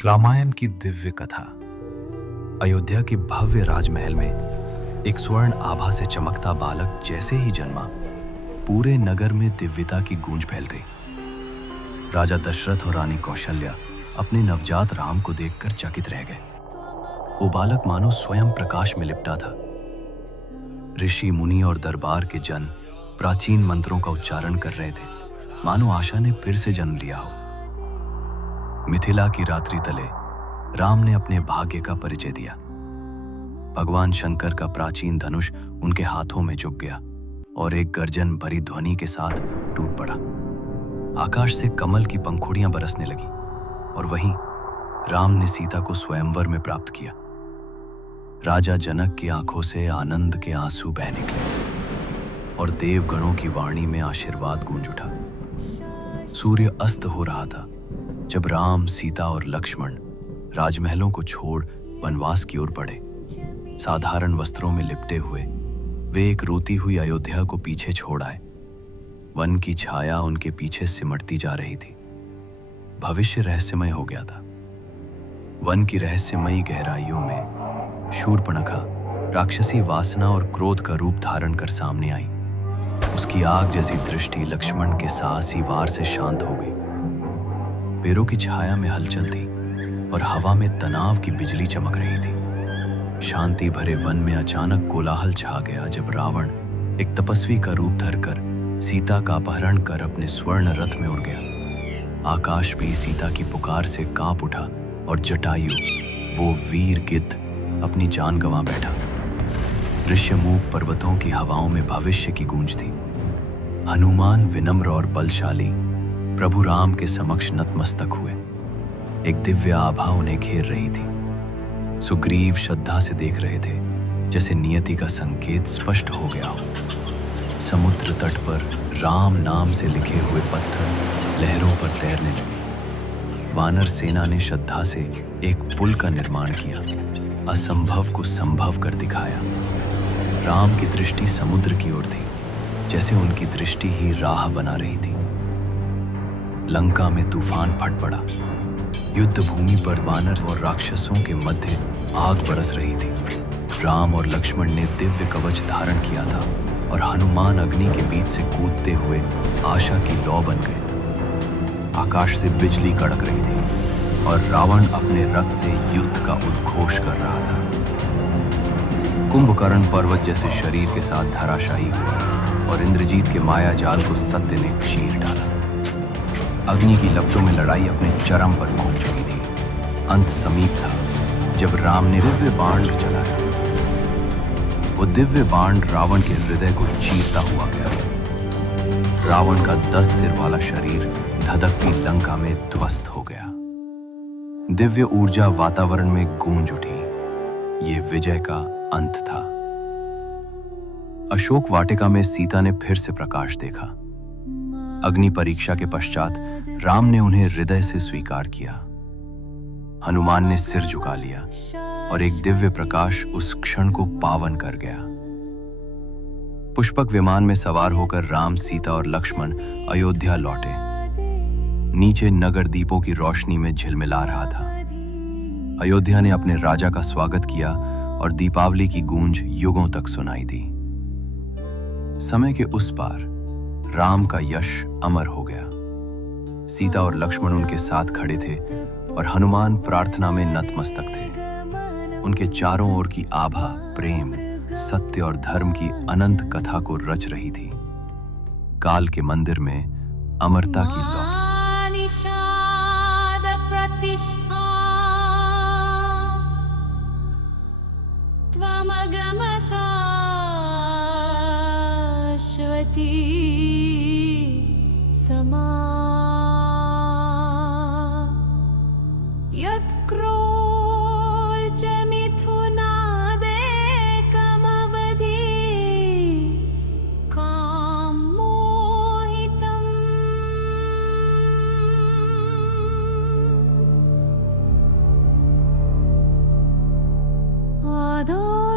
रामायण की दिव्य कथा। अयोध्या के भव्य राजमहल में एक स्वर्ण आभा से चमकता बालक जैसे ही जन्मा, पूरे नगर में दिव्यता की गूंज फैल गई। राजा दशरथ और रानी कौशल्या अपने नवजात राम को देखकर चकित रह गए। वो बालक मानो स्वयं प्रकाश में लिपटा था। ऋषि मुनि और दरबार के जन प्राचीन मंत्रों का उच्चारण कर रहे थे, मानो आशा ने फिर से जन्म लिया हो। मिथिला की रात्रि तले राम ने अपने भाग्य का परिचय दिया। भगवान शंकर का प्राचीन धनुष उनके हाथों में झुक गया और एक गर्जन भरी ध्वनि के साथ टूट पड़ा। आकाश से कमल की पंखुड़ियां बरसने लगी और वहीं राम ने सीता को स्वयंवर में प्राप्त किया। राजा जनक की आंखों से आनंद के आंसू बह निकले और देवगणों की वाणी में आशीर्वाद गूंज उठा। सूर्य अस्त हो रहा था जब राम, सीता और लक्ष्मण राजमहलों को छोड़ वनवास की ओर बढ़े। साधारण वस्त्रों में लिपटे हुए वे एक रोती हुई अयोध्या को पीछे छोड़ आए। वन की छाया उनके पीछे सिमटती जा रही थी। भविष्य रहस्यमय हो गया था। वन की रहस्यमयी गहराइयों में शूर्पणखा राक्षसी वासना और क्रोध का रूप धारण कर सामने आई। उसकी आग जैसी दृष्टि लक्ष्मण के साहसी वार से शांत हो गई। पेड़ों की छाया में हलचल थी और हवा में तनाव की बिजली चमक रही थी। शांति भरे वन में अचानक कोलाहल छा गया जब रावण एक तपस्वी का रूप धरकर सीता का अपहरण कर अपने स्वर्ण रथ में उड़ गया। आकाश भी सीता की पुकार से कांप उठा और जटायु, वो वीर गिद्ध, अपनी जान गंवा बैठा। ऋष्यमूक पर्वतों की हवाओं में भविष्य की गूंज थी। हनुमान विनम्र और बलशाली प्रभु राम के समक्ष नतमस्तक हुए। एक दिव्य आभा उन्हें घेर रही थी। सुग्रीव श्रद्धा से देख रहे थे, जैसे नियति का संकेत स्पष्ट हो गया हो। समुद्र तट पर राम नाम से लिखे हुए पत्थर लहरों पर तैरने लगे। वानर सेना ने श्रद्धा से एक पुल का निर्माण किया, असंभव को संभव कर दिखाया। राम की दृष्टि समुद्र की ओर थी, जैसे उनकी दृष्टि ही राह बना रही थी। लंका में तूफान फट पड़ा। युद्ध भूमि पर वानर और राक्षसों के मध्य आग बरस रही थी। राम और लक्ष्मण ने दिव्य कवच धारण किया था और हनुमान अग्नि के बीच से कूदते हुए आशा की लौ बन गए। आकाश से बिजली कड़क रही थी और रावण अपने रथ से युद्ध का उद्घोष कर रहा था। कुंभकर्ण पर्वत जैसे शरीर के साथ धराशायी हुआ और इंद्रजीत के माया जाल को सत्य ने चीर डाला। अग्नि की लपटों में लड़ाई अपने चरम पर पहुंच चुकी थी। अंत समीप था जब राम ने दिव्य बाण चलाया। वो दिव्य बाण रावण के हृदय को चीरता हुआ गया। रावण का 10 सिर वाला शरीर धधकती लंका में ध्वस्त हो गया। दिव्य ऊर्जा वातावरण में गूंज उठी। ये विजय का अंत था। अशोक वाटिका में सीता ने फिर से प्रकाश देखा। अग्नि परीक्षा के पश्चात राम ने उन्हें हृदय से स्वीकार किया। हनुमान ने सिर झुका लिया और एक दिव्य प्रकाश उस क्षण को पावन कर गया। पुष्पक विमान में सवार होकर राम, सीता और लक्ष्मण अयोध्या लौटे। नीचे नगर दीपों की रोशनी में झिलमिला रहा था। अयोध्या ने अपने राजा का स्वागत किया और दीपावली की गूंज युगों तक सुनाई दी। समय के उस पार राम का यश अमर हो गया। सीता और लक्ष्मण उनके साथ खड़े थे और हनुमान प्रार्थना में नतमस्तक थे। उनके चारों ओर की आभा प्रेम, सत्य और धर्म की अनंत कथा को रच रही थी। काल के मंदिर में अमरता की लौ। समा यत्क्रोल च मिथुनादे कमवधि कामोहितम् आदो